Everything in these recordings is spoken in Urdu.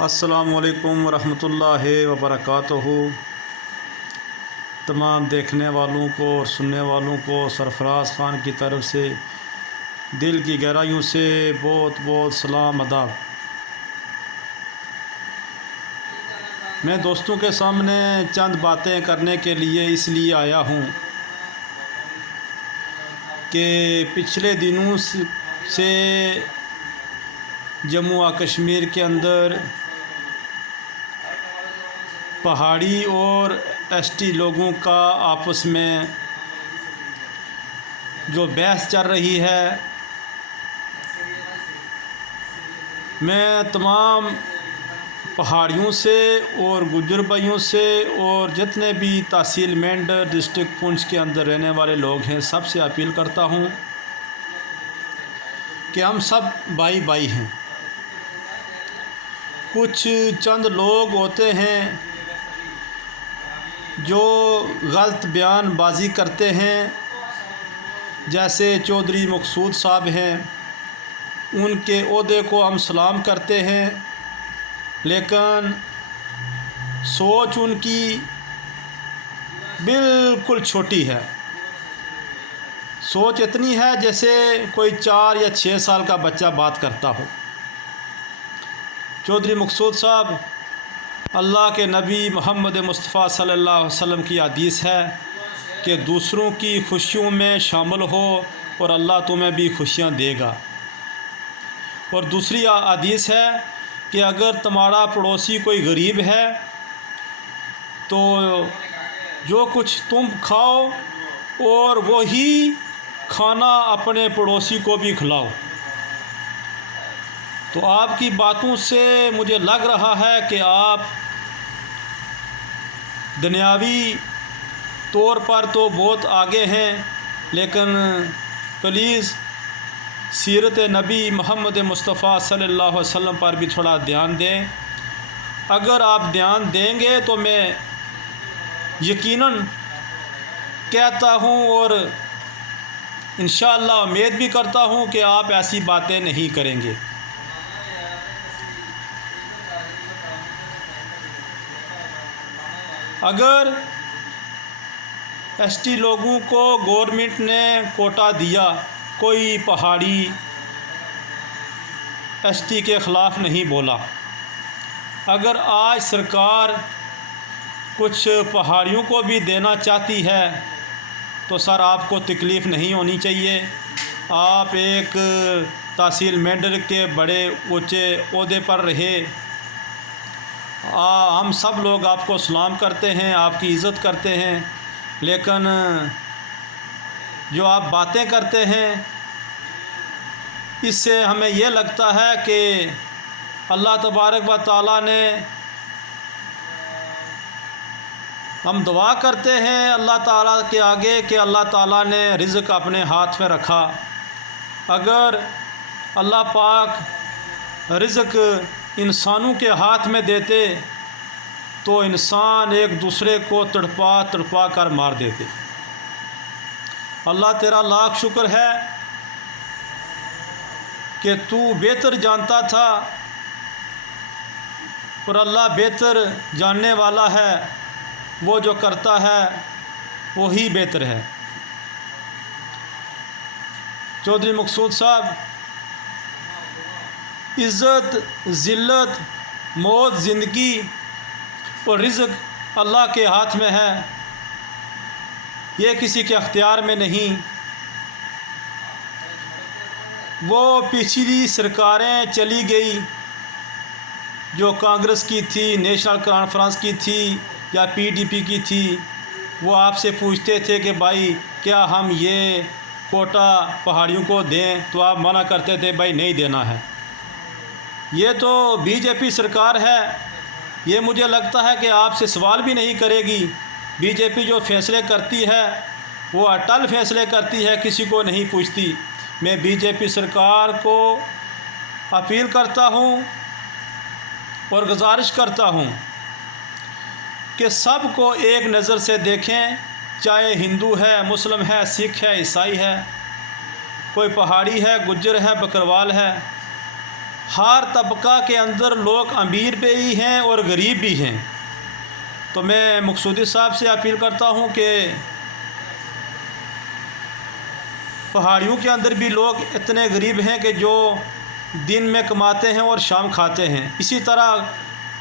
السلام علیکم ورحمۃ اللہ وبرکاتہ۔ تمام دیکھنے والوں کو اور سننے والوں کو سرفراز خان کی طرف سے دل کی گہرائیوں سے بہت بہت سلام آداب۔ میں دوستوں کے سامنے چند باتیں کرنے کے لیے اس لیے آیا ہوں کہ پچھلے دنوں سے جموں و کشمیر کے اندر پہاڑی اور ایس ٹی لوگوں کا آپس میں جو بحث چل رہی ہے، میں تمام پہاڑیوں سے اور گجر بھائیوں سے اور جتنے بھی تحصیل مینڈر ڈسٹرکٹ پونچھ کے اندر رہنے والے لوگ ہیں، سب سے اپیل کرتا ہوں کہ ہم سب بھائی بھائی ہیں۔ کچھ چند لوگ ہوتے ہیں جو غلط بیان بازی کرتے ہیں، جیسے چودھری مقصود صاحب ہیں، ان کے عہدے کو ہم سلام کرتے ہیں، لیکن سوچ ان کی بالکل چھوٹی ہے۔ سوچ اتنی ہے جیسے کوئی 4 یا 6 سال کا بچہ بات کرتا ہو۔ چودھری مقصود صاحب، اللہ کے نبی محمد مصطفیٰ صلی اللہ علیہ وسلم کی حدیث ہے کہ دوسروں کی خوشیوں میں شامل ہو اور اللہ تمہیں بھی خوشیاں دے گا۔ اور دوسری حدیث ہے کہ اگر تمہارا پڑوسی کوئی غریب ہے تو جو کچھ تم کھاؤ اور وہی کھانا اپنے پڑوسی کو بھی کھلاؤ۔ تو آپ کی باتوں سے مجھے لگ رہا ہے کہ آپ دنیاوی طور پر تو بہت آگے ہیں، لیکن پلیز سیرت نبی محمد مصطفیٰ صلی اللہ علیہ وسلم پر بھی تھوڑا دھیان دیں۔ اگر آپ دھیان دیں گے تو میں یقیناً کہتا ہوں اور انشاءاللہ امید بھی کرتا ہوں کہ آپ ایسی باتیں نہیں کریں گے۔ اگر ایس ٹی لوگوں کو گورنمنٹ نے کوٹا دیا، کوئی پہاڑی ایس ٹی کے خلاف نہیں بولا۔ اگر آج سرکار کچھ پہاڑیوں کو بھی دینا چاہتی ہے تو سر آپ کو تکلیف نہیں ہونی چاہیے۔ آپ ایک تحصیل مینڈر کے بڑے اونچے عہدے پر رہے، ہم سب لوگ آپ کو سلام کرتے ہیں، آپ کی عزت کرتے ہیں، لیکن جو آپ باتیں کرتے ہیں اس سے ہمیں یہ لگتا ہے کہ اللہ تبارک و تعالیٰ نے، ہم دعا کرتے ہیں اللہ تعالیٰ کے آگے کہ اللہ تعالیٰ نے رزق اپنے ہاتھ میں رکھا۔ اگر اللہ پاک رزق انسانوں کے ہاتھ میں دیتے تو انسان ایک دوسرے کو تڑپا تڑپا کر مار دیتے۔ اللہ تیرا لاکھ شکر ہے کہ تو بہتر جانتا تھا، اور اللہ بہتر جاننے والا ہے، وہ جو کرتا ہے وہی بہتر ہے۔ چودھری مقصود صاحب، عزت، ذلت، موت، زندگی اور رزق اللہ کے ہاتھ میں ہے، یہ کسی کے اختیار میں نہیں۔ وہ پچھلی سرکاریں چلی گئی جو کانگریس کی تھی، نیشنل کانفرنس کی تھی یا پی ڈی پی کی تھی، وہ آپ سے پوچھتے تھے کہ بھائی کیا ہم یہ کوٹا پہاڑیوں کو دیں، تو آپ منع کرتے تھے بھائی نہیں دینا ہے۔ یہ تو بی جے پی سرکار ہے، یہ مجھے لگتا ہے کہ آپ سے سوال بھی نہیں کرے گی۔ بی جے پی جو فیصلے کرتی ہے وہ اٹل فیصلے کرتی ہے، کسی کو نہیں پوچھتی۔ میں بی جے پی سرکار کو اپیل کرتا ہوں اور گزارش کرتا ہوں کہ سب کو ایک نظر سے دیکھیں، چاہے ہندو ہے، مسلم ہے، سکھ ہے، عیسائی ہے، کوئی پہاڑی ہے، گجر ہے، بکروال ہے، ہر طبقہ کے اندر لوگ امیر بھی ہیں اور غریب بھی ہیں۔ تو میں مقصودی صاحب سے اپیل کرتا ہوں کہ پہاڑیوں کے اندر بھی لوگ اتنے غریب ہیں کہ جو دن میں کماتے ہیں اور شام کھاتے ہیں۔ اسی طرح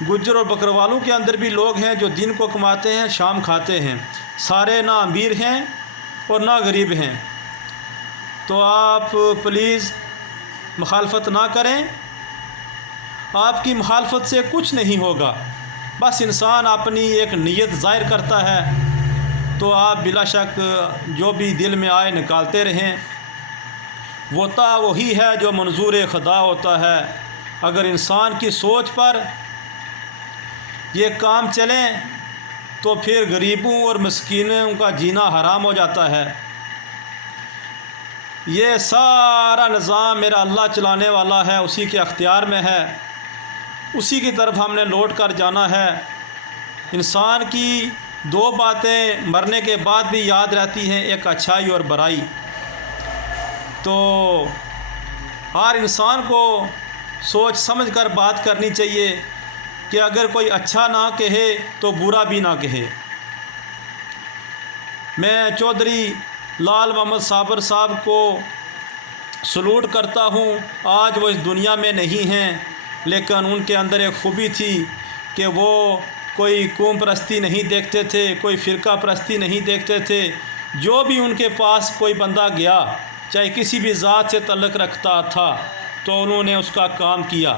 گجر اور بکروالوں کے اندر بھی لوگ ہیں جو دن کو کماتے ہیں، شام کھاتے ہیں۔ سارے نہ امیر ہیں اور نہ غریب ہیں۔ تو آپ پلیز مخالفت نہ کریں، آپ کی مخالفت سے کچھ نہیں ہوگا، بس انسان اپنی ایک نیت ظاہر کرتا ہے، تو آپ بلا شک جو بھی دل میں آئے نکالتے رہیں۔ ہوتا وہی ہے جو منظور خدا ہوتا ہے۔ اگر انسان کی سوچ پر یہ کام چلیں تو پھر غریبوں اور مسکینوں کا جینا حرام ہو جاتا ہے۔ یہ سارا نظام میرا اللہ چلانے والا ہے، اسی کے اختیار میں ہے، اسی کی طرف ہم نے لوٹ کر جانا ہے۔ انسان کی دو باتیں مرنے کے بعد بھی یاد رہتی ہیں، ایک اچھائی اور برائی۔ تو ہر انسان کو سوچ سمجھ کر بات کرنی چاہیے کہ اگر کوئی اچھا نہ کہے تو برا بھی نہ کہے۔ میں چودھری لال محمد صابر صاحب کو سلوٹ کرتا ہوں۔ آج وہ اس دنیا میں نہیں ہیں، لیکن ان کے اندر ایک خوبی تھی کہ وہ کوئی قوم پرستی نہیں دیکھتے تھے، کوئی فرقہ پرستی نہیں دیکھتے تھے۔ جو بھی ان کے پاس کوئی بندہ گیا، چاہے کسی بھی ذات سے تعلق رکھتا تھا، تو انہوں نے اس کا کام کیا۔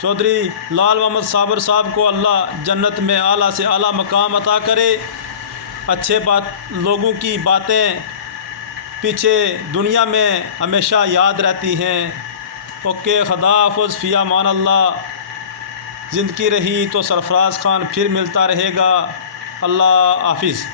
چودھری لال محمد صابر صاحب کو اللہ جنت میں اعلیٰ سے اعلیٰ مقام عطا کرے۔ اچھے لوگوں کی باتیں پیچھے دنیا میں ہمیشہ یاد رہتی ہیں۔ اوکے، خدا حافظ، فی امان اللہ۔ زندگی رہی تو سرفراز خان پھر ملتا رہے گا۔ اللہ حافظ۔